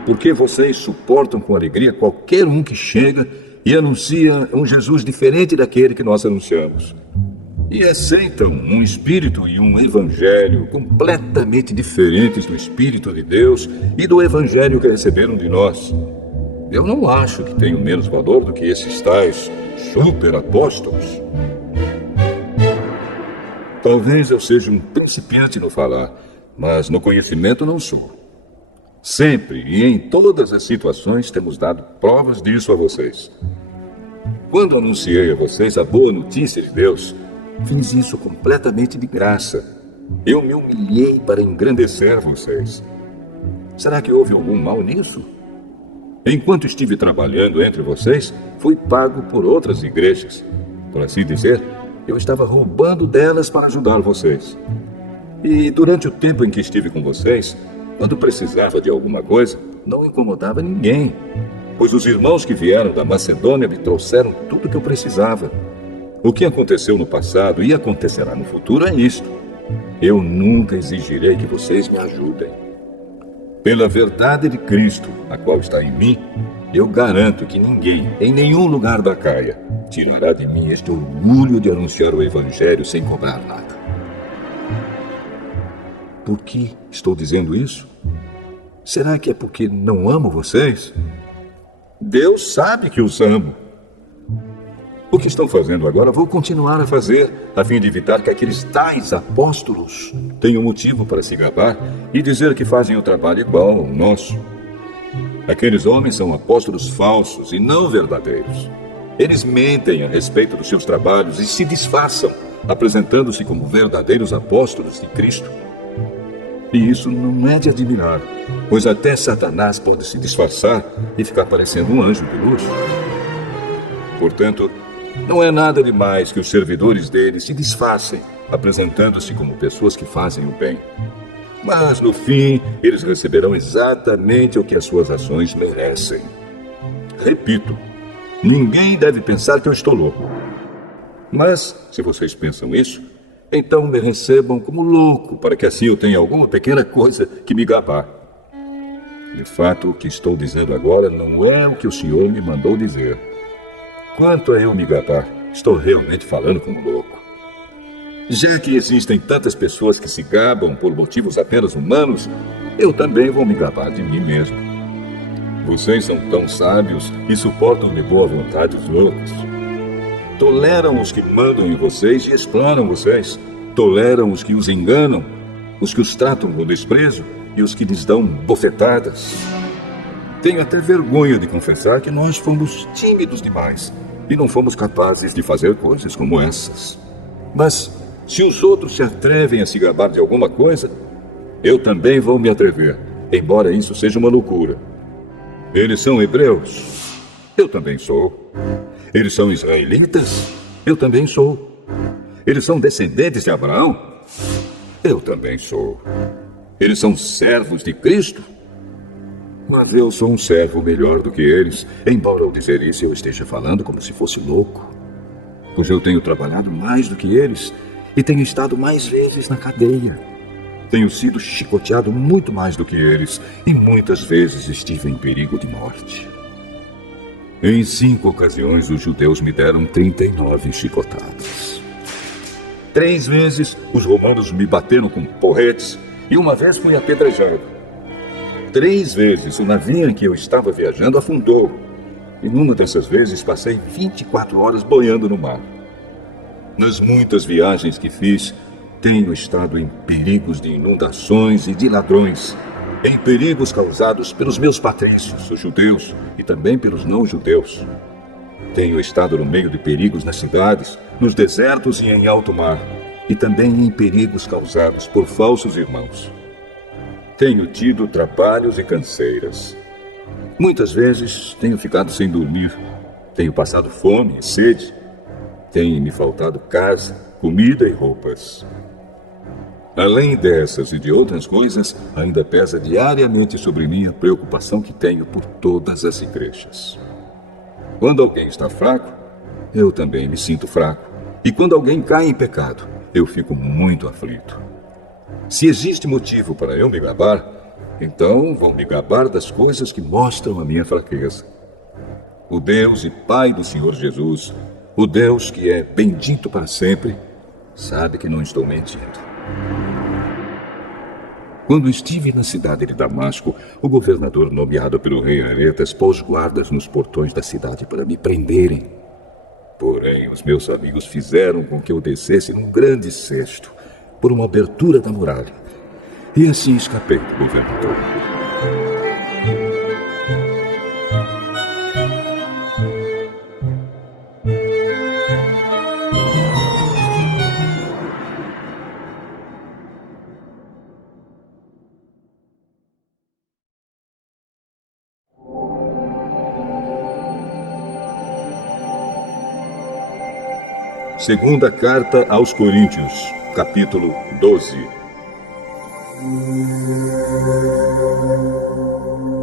Porque vocês suportam com alegria qualquer um que chega e anuncia um Jesus diferente daquele que nós anunciamos. E aceitam um Espírito e um Evangelho completamente diferentes do Espírito de Deus e do Evangelho que receberam de nós. Eu não acho que tenho menos valor do que esses tais super apóstolos. Talvez eu seja um principiante no falar, mas no conhecimento não sou. Sempre e em todas as situações temos dado provas disso a vocês. Quando anunciei a vocês a boa notícia de Deus, Fiz isso completamente de graça. Eu me humilhei para engrandecer vocês. Será que houve algum mal nisso? Enquanto estive trabalhando entre vocês, fui pago por outras igrejas. Por assim dizer, eu estava roubando delas para ajudar vocês. E durante o tempo em que estive com vocês, quando precisava de alguma coisa, não incomodava ninguém. Pois os irmãos que vieram da Macedônia me trouxeram tudo o que eu precisava. O que aconteceu no passado e acontecerá no futuro é isto. Eu nunca exigirei que vocês me ajudem. Pela verdade de Cristo, a qual está em mim, eu garanto que ninguém, em nenhum lugar da Caia, tirará de mim este orgulho de anunciar o Evangelho sem cobrar nada. Por que estou dizendo isso? Será que é porque não amo vocês? Deus sabe que os amo. O que estão fazendo agora, vou continuar a fazer, a fim de evitar que aqueles tais apóstolos tenham motivo para se gabar e dizer que fazem o trabalho igual ao nosso. Aqueles homens são apóstolos falsos e não verdadeiros. Eles mentem a respeito dos seus trabalhos e se disfarçam, apresentando-se como verdadeiros apóstolos de Cristo. E isso não é de admirar, pois até Satanás pode se disfarçar e ficar parecendo um anjo de luz. Portanto, não é nada demais que os servidores dele se disfarcem, apresentando-se como pessoas que fazem o bem. Mas, no fim, eles receberão exatamente o que as suas ações merecem. Repito, ninguém deve pensar que eu estou louco. Mas, se vocês pensam isso, então me recebam como louco, para que assim eu tenha alguma pequena coisa que me gabar. De fato, o que estou dizendo agora não é o que o Senhor me mandou dizer. Quanto a eu me gabar, estou realmente falando como louco. Já que existem tantas pessoas que se gabam por motivos apenas humanos, eu também vou me gabar de mim mesmo. Vocês são tão sábios e suportam de boa vontade os loucos. Toleram os que mandam em vocês e exploram vocês. Toleram os que os enganam, os que os tratam com desprezo e os que lhes dão bofetadas. Tenho até vergonha de confessar que nós fomos tímidos demais e não fomos capazes de fazer coisas como essas. Mas, se os outros se atrevem a se gabar de alguma coisa, eu também vou me atrever, embora isso seja uma loucura. Eles são hebreus? Eu também sou. Eles são israelitas? Eu também sou. Eles são descendentes de Abraão? Eu também sou. Eles são servos de Cristo? Mas eu sou um servo melhor do que eles, embora ao dizer isso eu esteja falando como se fosse louco. Pois eu tenho trabalhado mais do que eles e tenho estado mais vezes na cadeia. Tenho sido chicoteado muito mais do que eles e muitas vezes estive em perigo de morte. Em 5 ocasiões os judeus me deram 39 chicotadas. 3 vezes os romanos me bateram com porretes e uma vez fui apedrejado. 3 vezes o navio em que eu estava viajando afundou. E numa dessas vezes passei 24 horas boiando no mar. Nas muitas viagens que fiz, tenho estado em perigos de inundações e de ladrões. Em perigos causados pelos meus patrícios, os judeus, e também pelos não-judeus. Tenho estado no meio de perigos nas cidades, nos desertos e em alto mar. E também em perigos causados por falsos irmãos. Tenho tido trabalhos e canseiras. Muitas vezes tenho ficado sem dormir. Tenho passado fome e sede. Tem me faltado casa, comida e roupas. Além dessas e de outras coisas, ainda pesa diariamente sobre mim a preocupação que tenho por todas as igrejas. Quando alguém está fraco, eu também me sinto fraco. E quando alguém cai em pecado, eu fico muito aflito. Se existe motivo para eu me gabar, então vou me gabar das coisas que mostram a minha fraqueza. O Deus e Pai do Senhor Jesus, o Deus que é bendito para sempre, sabe que não estou mentindo. Quando estive na cidade de Damasco, o governador nomeado pelo rei Aretas pôs guardas nos portões da cidade para me prenderem. Porém, os meus amigos fizeram com que eu descesse num grande cesto por uma abertura da muralha. E assim escapei do governador. Segunda carta aos Coríntios, capítulo 12.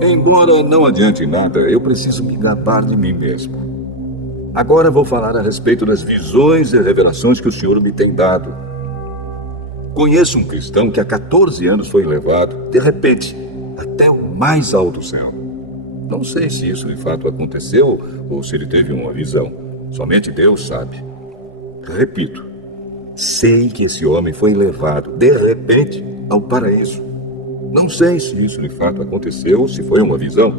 Embora não adiante nada, eu preciso me gabar de mim mesmo. Agora vou falar a respeito das visões e revelações que o Senhor me tem dado. Conheço um cristão que há 14 anos foi levado, de repente, até o mais alto céu. Não sei se isso de fato aconteceu ou se ele teve uma visão. Somente Deus sabe. Repito, sei que esse homem foi levado, de repente, ao paraíso. Não sei se isso de fato aconteceu ou se foi uma visão.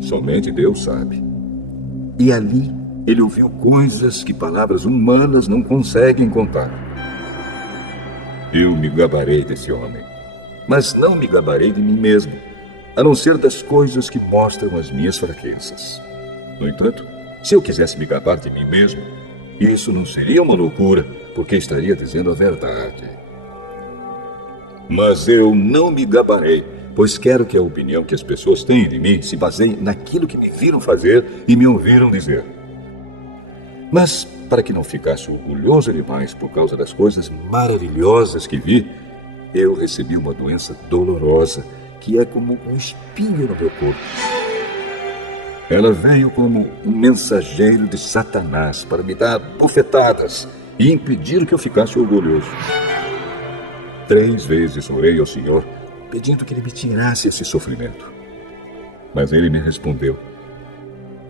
Somente Deus sabe. E ali, ele ouviu coisas que palavras humanas não conseguem contar. Eu me gabarei desse homem, mas não me gabarei de mim mesmo, a não ser das coisas que mostram as minhas fraquezas. No entanto, se eu quisesse me gabar de mim mesmo, isso não seria uma loucura, porque estaria dizendo a verdade. Mas eu não me gabarei, pois quero que a opinião que as pessoas têm de mim se baseie naquilo que me viram fazer e me ouviram dizer. Mas, para que não ficasse orgulhoso demais por causa das coisas maravilhosas que vi, eu recebi uma doença dolorosa, que é como um espinho no meu corpo. Ela veio como um mensageiro de Satanás para me dar bufetadas e impedir que eu ficasse orgulhoso. 3 vezes orei ao Senhor, pedindo que Ele me tirasse esse sofrimento. Mas Ele me respondeu: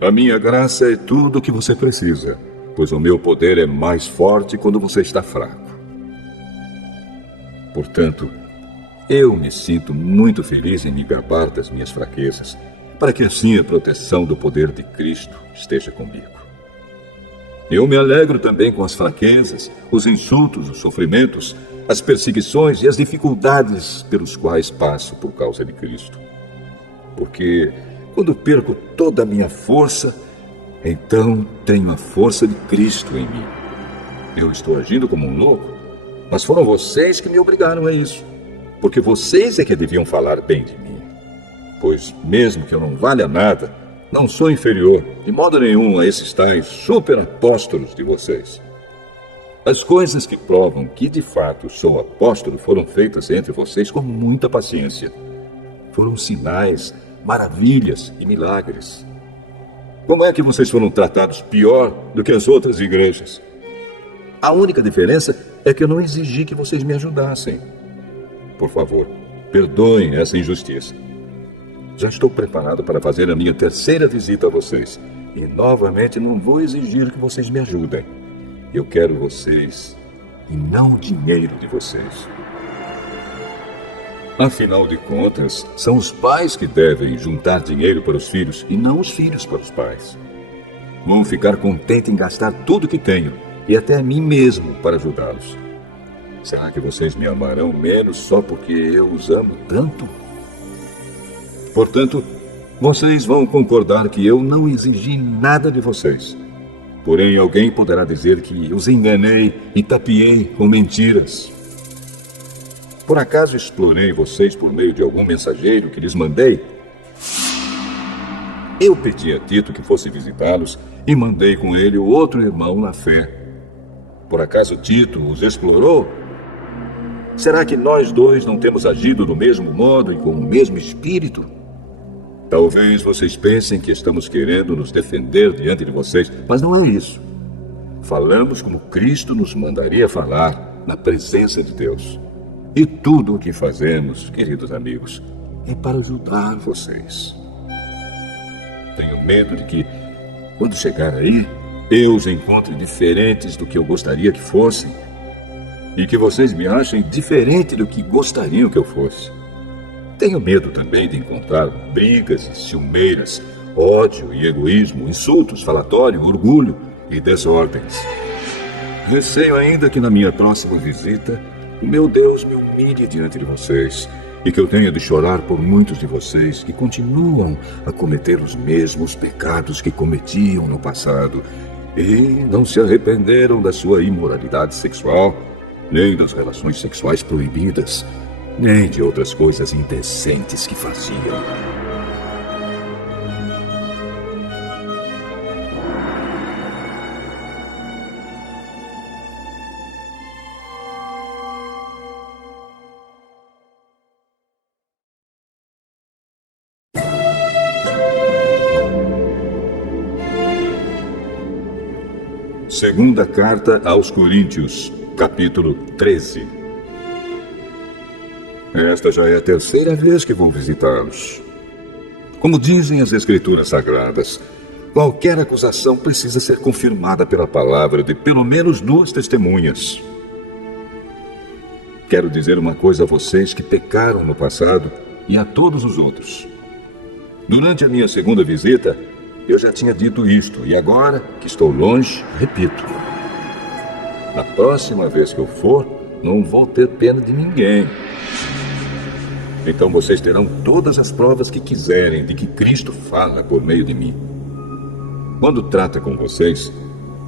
a minha graça é tudo o que você precisa, pois o meu poder é mais forte quando você está fraco. Portanto, eu me sinto muito feliz em me gabar das minhas fraquezas, para que assim a proteção do poder de Cristo esteja comigo. Eu me alegro também com as fraquezas, os insultos, os sofrimentos, as perseguições e as dificuldades pelos quais passo por causa de Cristo. Porque quando perco toda a minha força, então tenho a força de Cristo em mim. Eu estou agindo como um louco, mas foram vocês que me obrigaram a isso, porque vocês é que deviam falar bem de mim. Pois mesmo que eu não valha nada, não sou inferior, de modo nenhum, a esses tais super-apóstolos de vocês. As coisas que provam que de fato sou apóstolo foram feitas entre vocês com muita paciência. Foram sinais, maravilhas e milagres. Como é que vocês foram tratados pior do que as outras igrejas? A única diferença é que eu não exigi que vocês me ajudassem. Por favor, perdoem essa injustiça. Já estou preparado para fazer a minha 3ª visita a vocês. E novamente não vou exigir que vocês me ajudem. Eu quero vocês e não o dinheiro de vocês. Afinal de contas, são os pais que devem juntar dinheiro para os filhos e não os filhos para os pais. Vou ficar contente em gastar tudo que tenho e até a mim mesmo para ajudá-los. Será que vocês me amarão menos só porque eu os amo tanto? Portanto, vocês vão concordar que eu não exigi nada de vocês. Porém, alguém poderá dizer que os enganei e tapeei com mentiras. Por acaso explorei vocês por meio de algum mensageiro que lhes mandei? Eu pedi a Tito que fosse visitá-los e mandei com ele o outro irmão na fé. Por acaso Tito os explorou? Será que nós dois não temos agido do mesmo modo e com o mesmo espírito? Talvez vocês pensem que estamos querendo nos defender diante de vocês, mas não é isso. Falamos como Cristo nos mandaria falar na presença de Deus. E tudo o que fazemos, queridos amigos, é para ajudar vocês. Tenho medo de que, quando chegar aí, eu os encontre diferentes do que eu gostaria que fossem, e que vocês me achem diferente do que gostariam que eu fosse. Tenho medo também de encontrar brigas e ciumeiras, ódio e egoísmo, insultos, falatório, orgulho e desordens. Receio ainda que na minha próxima visita, o meu Deus me humilhe diante de vocês e que eu tenha de chorar por muitos de vocês que continuam a cometer os mesmos pecados que cometiam no passado e não se arrependeram da sua imoralidade sexual, nem das relações sexuais proibidas, nem de outras coisas indecentes que faziam. Segunda carta aos Coríntios, capítulo 13. Esta já é a terceira vez que vou visitá-los. Como dizem as Escrituras Sagradas, qualquer acusação precisa ser confirmada pela palavra de pelo menos 2 testemunhas. Quero dizer uma coisa a vocês que pecaram no passado e a todos os outros. Durante a minha segunda visita, eu já tinha dito isto, e agora que estou longe, repito. Na próxima vez que eu for, não vou ter pena de ninguém. Então vocês terão todas as provas que quiserem de que Cristo fala por meio de mim. Quando trata com vocês,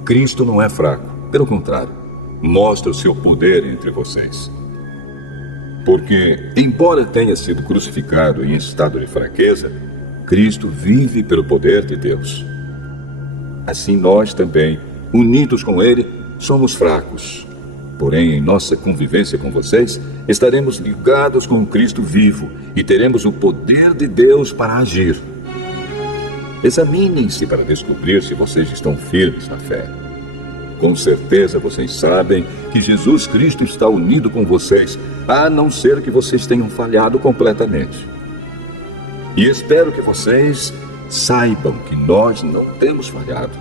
Cristo não é fraco. Pelo contrário, mostra o seu poder entre vocês. Porque, embora tenha sido crucificado em estado de fraqueza, Cristo vive pelo poder de Deus. Assim nós também, unidos com Ele, somos fracos. Porém, em nossa convivência com vocês, estaremos ligados com Cristo vivo e teremos o poder de Deus para agir. Examinem-se para descobrir se vocês estão firmes na fé. Com certeza vocês sabem que Jesus Cristo está unido com vocês, a não ser que vocês tenham falhado completamente. E espero que vocês saibam que nós não temos falhado.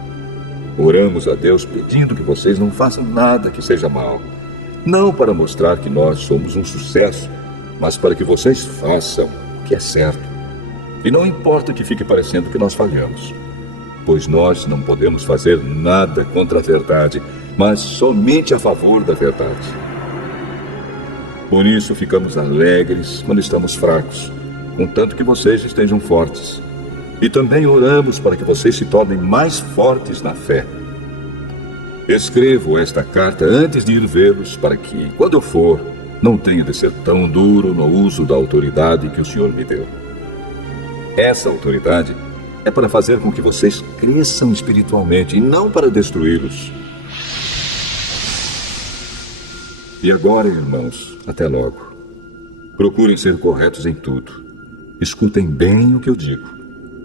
Oramos a Deus pedindo que vocês não façam nada que seja mal. Não para mostrar que nós somos um sucesso, mas para que vocês façam o que é certo. E não importa que fique parecendo que nós falhamos, pois nós não podemos fazer nada contra a verdade, mas somente a favor da verdade. Por isso ficamos alegres quando estamos fracos, contanto que vocês estejam fortes. E também oramos para que vocês se tornem mais fortes na fé. Escrevo esta carta antes de ir vê-los, para que, quando eu for, não tenha de ser tão duro no uso da autoridade que o Senhor me deu. Essa autoridade é para fazer com que vocês cresçam espiritualmente e não para destruí-los. E agora, irmãos, até logo. Procurem ser corretos em tudo. Escutem bem o que eu digo.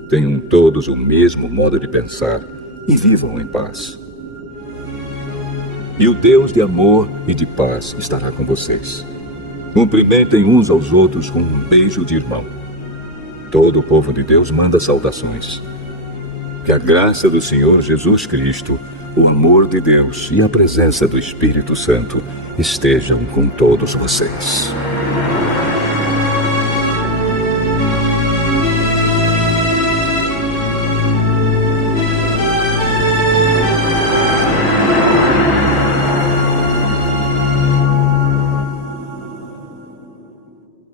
Tenham todos o mesmo modo de pensar e vivam em paz. E o Deus de amor e de paz estará com vocês. Cumprimentem uns aos outros com um beijo de irmão. Todo o povo de Deus manda saudações. Que a graça do Senhor Jesus Cristo, o amor de Deus e a presença do Espírito Santo estejam com todos vocês.